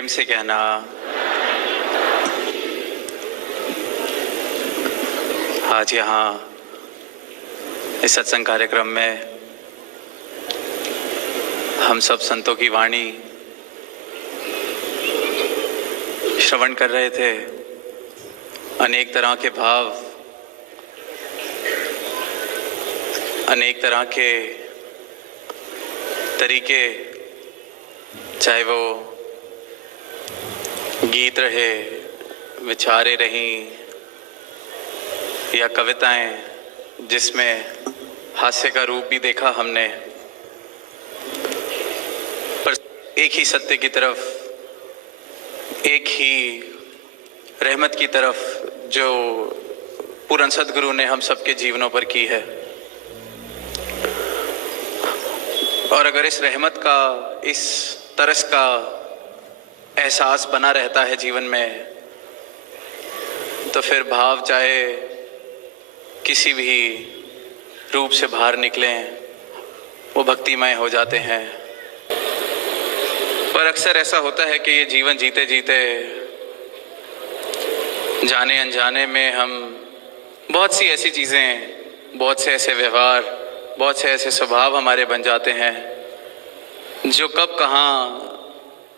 प्रेम से कहना। आज यहाँ इस सत्संग कार्यक्रम में हम सब संतों की वाणी श्रवण कर रहे थे। अनेक तरह के भाव, अनेक तरह के तरीके, चाहे वो गीत रहे, विचारें रहीं या कविताएं, जिसमें हास्य का रूप भी देखा हमने। पर एक ही सत्य की तरफ, एक ही रहमत की तरफ जो पूरन सद्गुरु ने हम सबके जीवनों पर की है। और अगर इस रहमत का, इस तरस का एहसास बना रहता है जीवन में, तो फिर भाव चाहे किसी भी रूप से बाहर निकलें, वो भक्तिमय हो जाते हैं। पर अक्सर ऐसा होता है कि ये जीवन जीते जीते जाने अनजाने में हम बहुत सी ऐसी चीज़ें, बहुत से ऐसे व्यवहार, बहुत से ऐसे स्वभाव हमारे बन जाते हैं जो कब कहाँ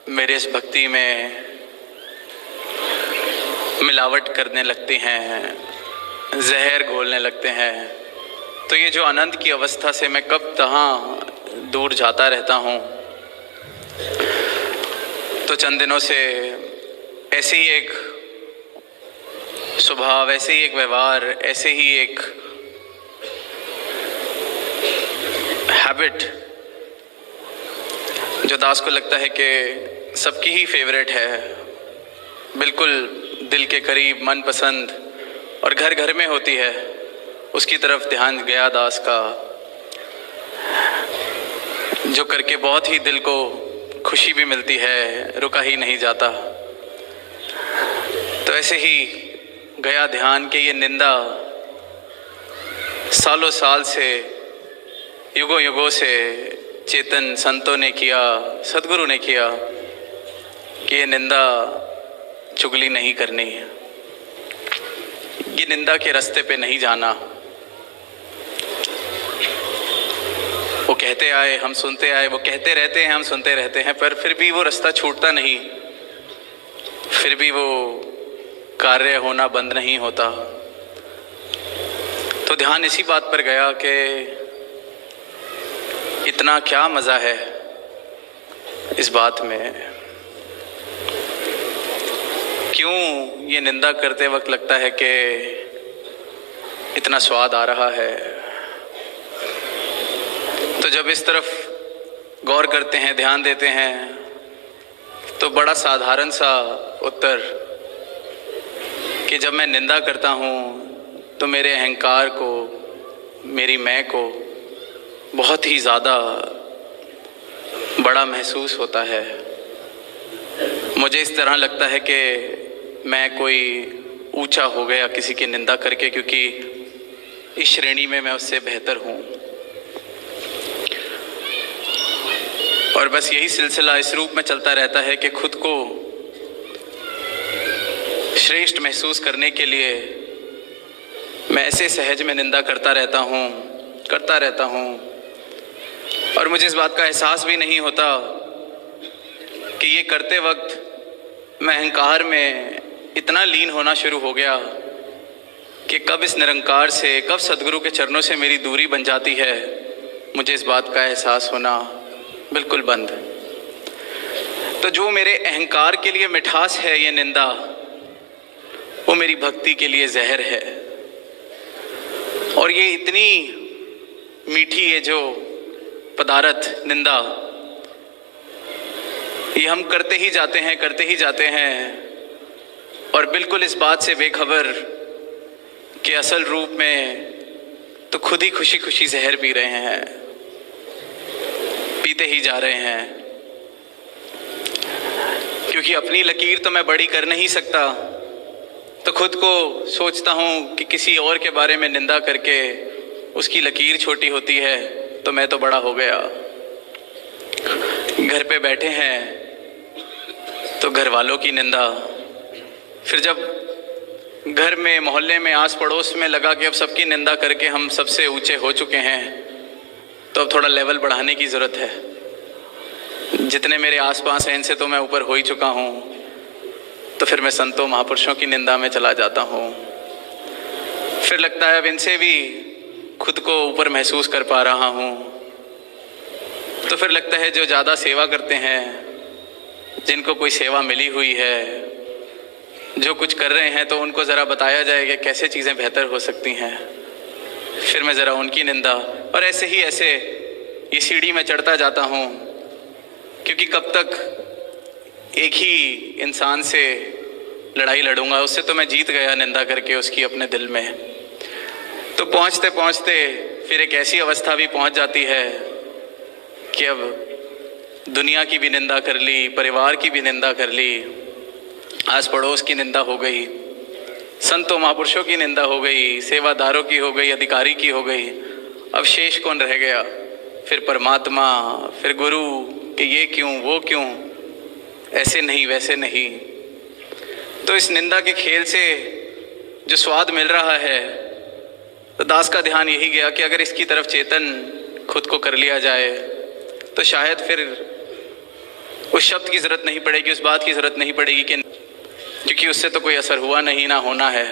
मेरे इस भक्ति में मिलावट करने लगती हैं, जहर घोलने लगते हैं। तो ये जो आनंद की अवस्था से मैं कब कहाँ दूर जाता रहता हूँ। तो चंद दिनों से ऐसे ही एक स्वभाव, ऐसे ही एक व्यवहार, ऐसे ही एक हैबिट जो दास को लगता है कि सबकी ही फेवरेट है, बिल्कुल दिल के करीब, मनपसंद और घर घर में होती है, उसकी तरफ ध्यान गया दास का, जो करके बहुत ही दिल को खुशी भी मिलती है, रुका ही नहीं जाता। तो ऐसे ही गया ध्यान के ये निंदा सालों साल से, युगों युगों से चेतन संतों ने किया, सद्गुरु ने किया कि ये निंदा चुगली नहीं करनी है, ये निंदा के रास्ते पे नहीं जाना। वो कहते आए, हम सुनते आए, वो कहते रहते हैं, हम सुनते रहते हैं, पर फिर भी वो रास्ता छूटता नहीं, फिर भी वो कार्य होना बंद नहीं होता। तो ध्यान इसी बात पर गया कि इतना क्या मज़ा है इस बात में, क्यों ये निंदा करते वक्त लगता है कि इतना स्वाद आ रहा है। तो जब इस तरफ गौर करते हैं, ध्यान देते हैं, तो बड़ा साधारण सा उत्तर कि जब मैं निंदा करता हूँ तो मेरे अहंकार को, मेरी मैं को बहुत ही ज़्यादा बड़ा महसूस होता है। मुझे इस तरह लगता है कि मैं कोई ऊंचा हो गया किसी की निंदा करके, क्योंकि इस श्रेणी में मैं उससे बेहतर हूँ। और बस यही सिलसिला इस रूप में चलता रहता है कि खुद को श्रेष्ठ महसूस करने के लिए मैं ऐसे सहज में निंदा करता रहता हूँ। और मुझे इस बात का एहसास भी नहीं होता कि ये करते वक्त मैं अहंकार में इतना लीन होना शुरू हो गया कि कब इस निरंकार से, कब सद्गुरु के चरणों से मेरी दूरी बन जाती है, मुझे इस बात का एहसास होना बिल्कुल बंद। तो जो मेरे अहंकार के लिए मिठास है ये निंदा, वो मेरी भक्ति के लिए जहर है। और ये इतनी मीठी है जो पदार्थ निंदा, ये हम करते ही जाते हैं और बिल्कुल इस बात से बेखबर कि असल रूप में तो खुद ही खुशी खुशी जहर पी रहे हैं, पीते ही जा रहे हैं। क्योंकि अपनी लकीर तो मैं बड़ी कर नहीं सकता, तो खुद को सोचता हूँ कि किसी और के बारे में निंदा करके उसकी लकीर छोटी होती है तो मैं तो बड़ा हो गया। घर पे बैठे हैं तो घर वालों की निंदा, फिर जब घर में, मोहल्ले में, आस पड़ोस में लगा कि अब सबकी निंदा करके हम सबसे ऊंचे हो चुके हैं, तो अब थोड़ा लेवल बढ़ाने की ज़रूरत है। जितने मेरे आसपास हैं इनसे तो मैं ऊपर हो ही चुका हूँ, तो फिर मैं संतों महापुरुषों की निंदा में चला जाता हूँ। फिर लगता है अब इनसे भी खुद को ऊपर महसूस कर पा रहा हूँ, तो फिर लगता है जो ज़्यादा सेवा करते हैं, जिनको कोई सेवा मिली हुई है, जो कुछ कर रहे हैं, तो उनको ज़रा बताया जाए कि कैसे चीज़ें बेहतर हो सकती हैं। फिर मैं ज़रा उनकी निंदा, और ऐसे ही ऐसे ये सीढ़ी में चढ़ता जाता हूँ, क्योंकि कब तक एक ही इंसान से लड़ाई लड़ूंगा। उससे तो मैं जीत गया निंदा करके उसकी अपने दिल में। तो पहुँचते पहुँचते फिर एक ऐसी अवस्था भी पहुँच जाती है कि अब दुनिया की भी निंदा कर ली, परिवार की भी निंदा कर ली, आस पड़ोस की निंदा हो गई, संतों महापुरुषों की निंदा हो गई, सेवादारों की हो गई, अधिकारी की हो गई। अब शेष कौन रह गया? फिर परमात्मा, फिर गुरु, कि ये क्यों, वो क्यों, ऐसे नहीं, वैसे नहीं। तो इस निंदा के खेल से जो स्वाद मिल रहा है, तो दास का ध्यान यही गया कि अगर इसकी तरफ चेतन खुद को कर लिया जाए, तो शायद फिर उस शब्द की ज़रूरत नहीं पड़ेगी, उस बात की ज़रूरत नहीं पड़ेगी, कि क्योंकि उससे तो कोई असर हुआ नहीं, ना होना है।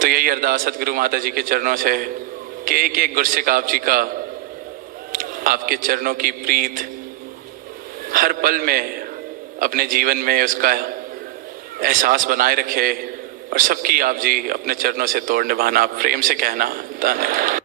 तो यही अरदास सतगुरु माता जी के चरणों से कि एक एक गुरसिक आप जी का, आपके चरणों की प्रीत हर पल में अपने जीवन में उसका एहसास बनाए रखे, और सबकी आप जी अपने चरणों से तोड़ निभाना, प्रेम से कहना, धन्यवाद।